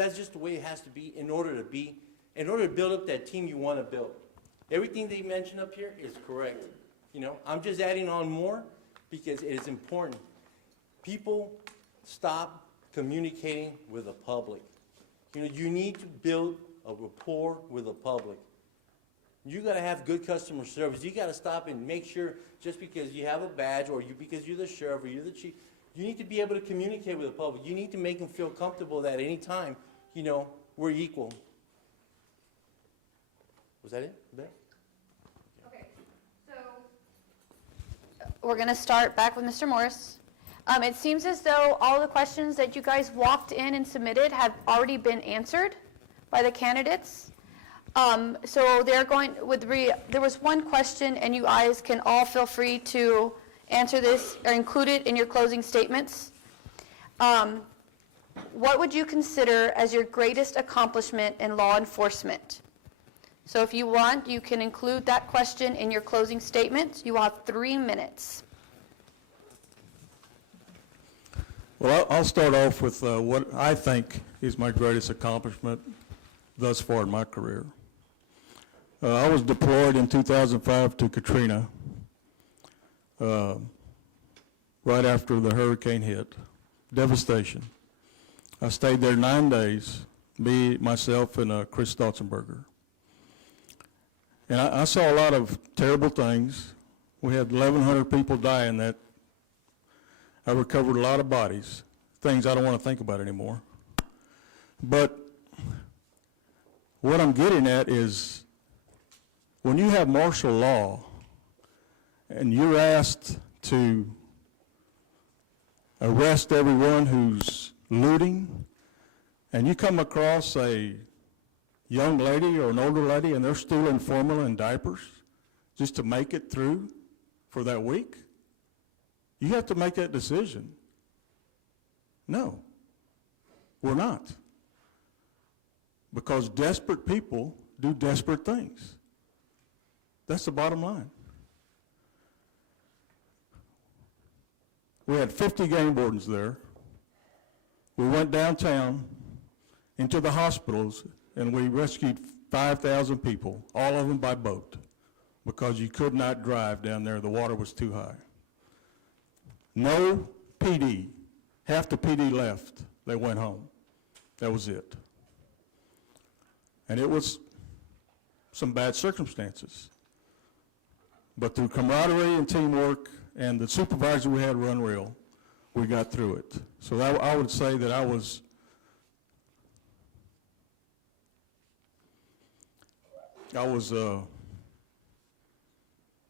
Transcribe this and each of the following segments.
that's just the way it has to be in order to build up that team you want to build. Everything that you mentioned up here is correct. You know, I'm just adding on more because it is important. People stop communicating with the public. You know, you need to build a rapport with the public. You got to have good customer service. You got to stop and make sure just because you have a badge or because you're the sheriff or you're the chief, you need to be able to communicate with the public. You need to make them feel comfortable that any time, you know, we're equal. Was that it? Okay, so we're going to start back with Mr. Morris. It seems as though all the questions that you guys walked in and submitted have already been answered by the candidates. So they're going with there was one question, and you guys can all feel free to answer this or include it in your closing statements. What would you consider as your greatest accomplishment in law enforcement? So if you want, you can include that question in your closing statement. You will have 3 minutes. Well, I'll start off with what I think is my greatest accomplishment thus far in my career. I was deployed in 2005 to Katrina, right after the hurricane hit. Devastation. I stayed there 9 days, me, myself, and Chris Stotzenberger. And I saw a lot of terrible things. We had 1,100 people die in that. I recovered a lot of bodies, things I don't want to think about anymore. But what I'm getting at is when you have martial law and you're asked to arrest everyone who's looting, and you come across a young lady or an older lady and they're stealing formula and diapers just to make it through for that week, you have to make that decision. No, we're not. Because desperate people do desperate things. That's the bottom line. We had 50 game wardens there. We went downtown into the hospitals and we rescued 5,000 people, all of them by boat, because you could not drive down there. The water was too high. No PD. Half the PD left. They went home. That was it. And it was some bad circumstances. But through camaraderie and teamwork and the supervisor we had were unreal, we got through it. So I would say that I was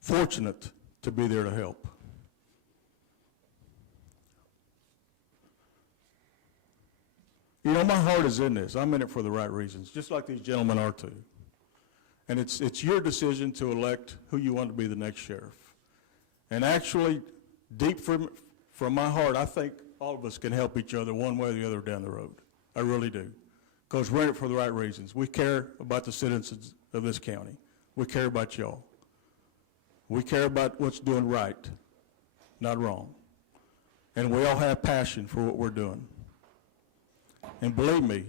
fortunate to be there to help. You know, my heart is in this. I'm in it for the right reasons, just like these gentlemen are too. And it's your decision to elect who you want to be the next sheriff. And actually, deep from my heart, I think all of us can help each other one way or the other down the road. I really do. Because we're in it for the right reasons. We care about the citizens of this county. We care about y'all. We care about what's doing right, not wrong. And we all have passion for what we're doing. And believe me,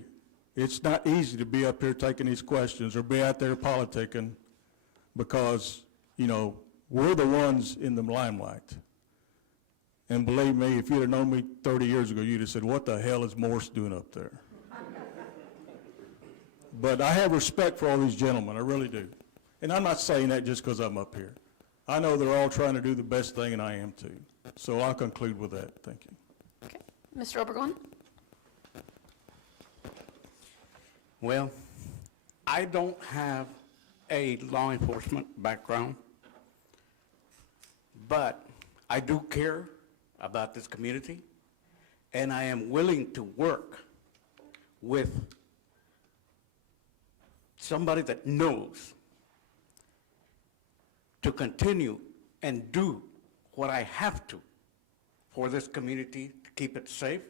it's not easy to be up here taking these questions or be out there politicking because, you know, we're the ones in the limelight. And believe me, if you'd have known me 30 years ago, you'd have said, what the hell is Morse doing up there? But I have respect for all these gentlemen, I really do. And I'm not saying that just because I'm up here. I know they're all trying to do the best thing, and I am too. So I'll conclude with that. Thank you. Okay. Mr. Obregon? Well, I don't have a law enforcement background, but I do care about this community, and I am willing to work with somebody that knows to continue and do what I have to for this community to keep it safe.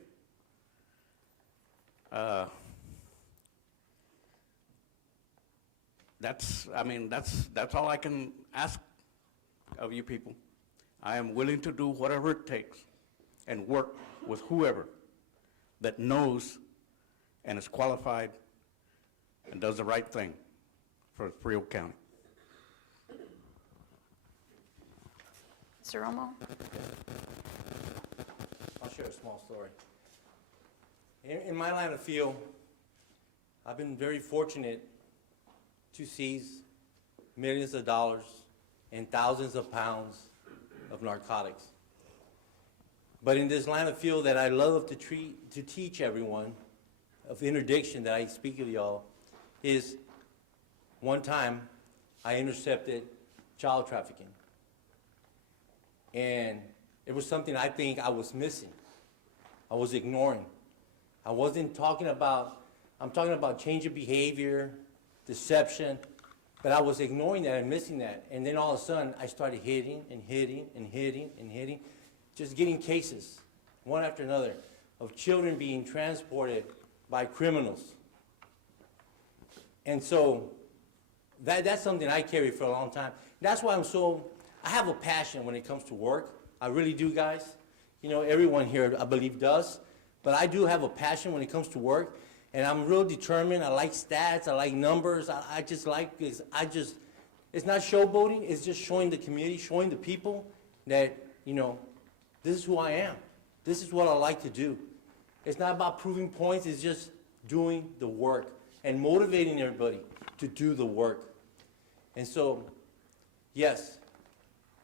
That's all I can ask of you people. I am willing to do whatever it takes and work with whoever that knows and is qualified and does the right thing for Frio County. Mr. Romo? I'll share a small story. In my line of field, I've been very fortunate to seize millions of dollars and thousands of pounds of narcotics. But in this line of field that I love to teach everyone, of interdiction that I speak of y'all, is one time I intercepted child trafficking. And it was something I think I was missing. I was ignoring. I wasn't talking about, I'm talking about change of behavior, deception, but I was ignoring that and missing that. And then all of a sudden, I started hitting and hitting and hitting and hitting, just getting cases, one after another, of children being transported by criminals. And so that's something I carry for a long time. That's why I have a passion when it comes to work. I really do, guys. You know, everyone here, I believe, does. But I do have a passion when it comes to work. And I'm real determined. I like stats. I like numbers. I just like this. It's not showboating. It's just showing the community, showing the people that, you know, this is who I am. This is what I like to do. It's not about proving points. It's just doing the work and motivating everybody to do the work. And so, yes,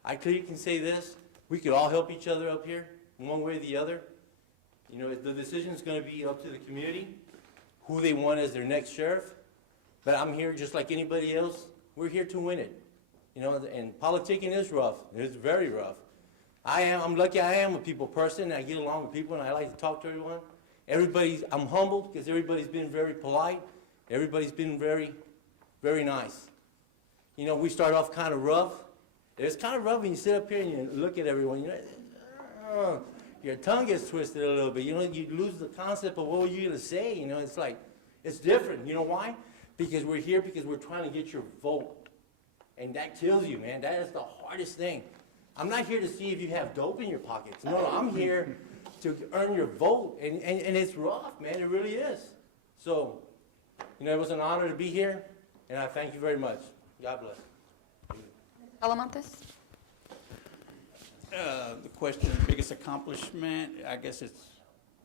I clearly can say this. We could all help each other up here, one way or the other. You know, the decision is going to be up to the community, who they want as their next sheriff. But I'm here just like anybody else. We're here to win it. You know, and politicking is rough. It's very rough. I'm lucky I am a people person. I get along with people and I like to talk to everyone. I'm humbled because everybody's been very polite. Everybody's been very, very nice. You know, we start off kind of rough. It's kind of rough when you sit up here and you look at everyone. You know, your tongue gets twisted a little bit. You know, you lose the concept of what were you going to say. You know, it's like, it's different. You know why? Because we're here because we're trying to get your vote. And that kills you, man. That is the hardest thing. I'm not here to see if you have dope in your pockets. No, I'm here to earn your vote. And it's rough, man. It really is. So, you know, it was an honor to be here. And I thank you very much. God bless. Salamantes? The question, biggest accomplishment, I guess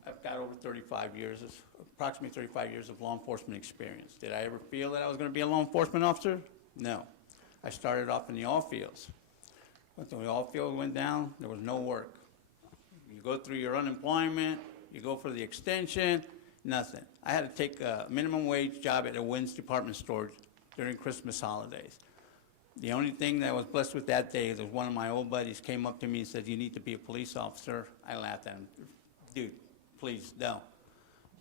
I've got over 35 years, approximately 35 years of law enforcement experience. Did I ever feel that I was going to be a law enforcement officer? No. I started off in the oil fields. When the oil field went down, there was no work. You go through your unemployment, you go for the extension, nothing. I had to take a minimum wage job at a Wynn's department store during Christmas holidays. The only thing that I was blessed with that day is one of my old buddies came up to me and said, "You need to be a police officer." I laughed at him. "Dude, please, no."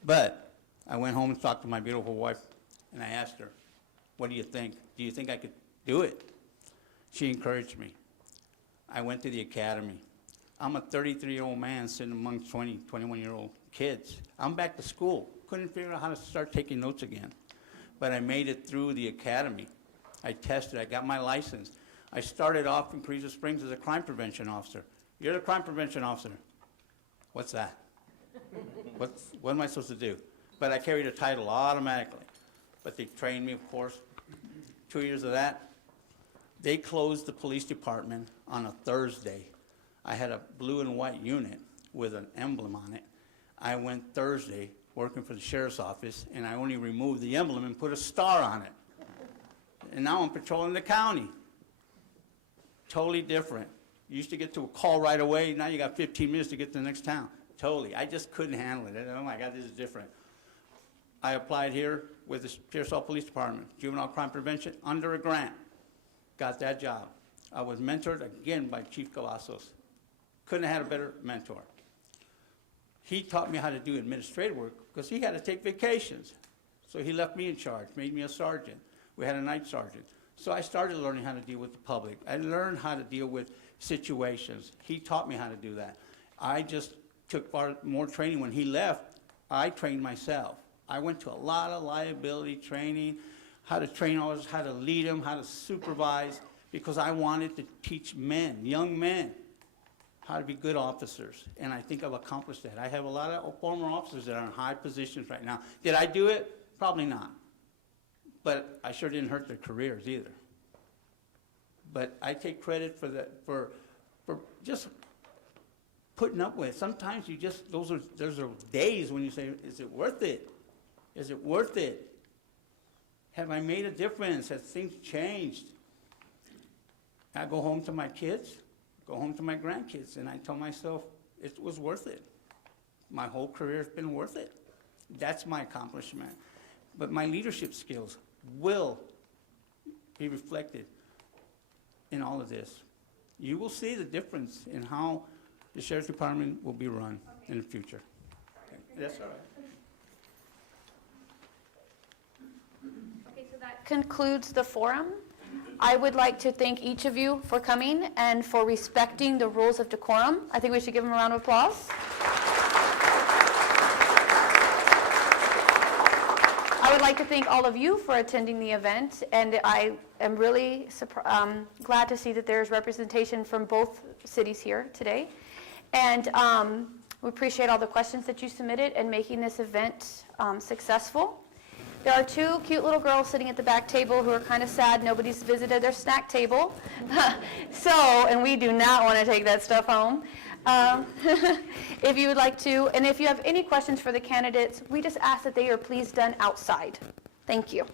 But I went home and talked to my beautiful wife, and I asked her, "What do you think? Do you think I could do it?" She encouraged me. I went to the academy. I'm a 33-year-old man sitting among 20, 21-year-old kids. I'm back to school. Couldn't figure out how to start taking notes again. But I made it through the academy. I tested, I got my license. I started off in Carrizo Springs as a crime prevention officer. "You're the crime prevention officer." What's that? What am I supposed to do? But I carried a title automatically. But they trained me, of course. 2 years of that. They closed the police department on a Thursday. I had a blue and white unit with an emblem on it. I went Thursday working for the sheriff's office, and I only removed the emblem and put a star on it. And now I'm patrolling the county. Totally different. You used to get to a call right away. Now you got 15 minutes to get to the next town. Totally. I just couldn't handle it. Oh my God, this is different. I applied here with the Pearsall Police Department, juvenile crime prevention, under a grant. Got that job. I was mentored again by Chief Cavazos. Couldn't have had a better mentor. He taught me how to do administrative work because he had to take vacations. So he left me in charge, made me a sergeant. We had a night sergeant. So I started learning how to deal with the public. I learned how to deal with situations. He taught me how to do that. I just took more training. When he left, I trained myself. I went to a lot of liability training, how to train others, how to lead them, how to supervise, because I wanted to teach men, young men, how to be good officers, and I think I've accomplished that. I have a lot of former officers that are in high positions right now. Did I do it? Probably not. But I sure didn't hurt their careers either. But I take credit for that, for just putting up with it. Sometimes you just, those are days when you say, is it worth it? Is it worth it? Have I made a difference? Has things changed? I go home to my kids, go home to my grandkids, and I tell myself, it was worth it. My whole career has been worth it. That's my accomplishment. But my leadership skills will be reflected in all of this. You will see the difference in how the Sheriff's Department will be run in the future. That's all right. Okay, so that concludes the forum. I would like to thank each of you for coming and for respecting the rules of decorum. I think we should give them a round of applause. I would like to thank all of you for attending the event, and I am really glad to see that there's representation from both cities here today. And we appreciate all the questions that you submitted and making this event successful. There are two cute little girls sitting at the back table who are kind of sad nobody's visited their snack table. And we do not want to take that stuff home. If you would like to, and if you have any questions for the candidates, we just ask that they are please done outside. Thank you.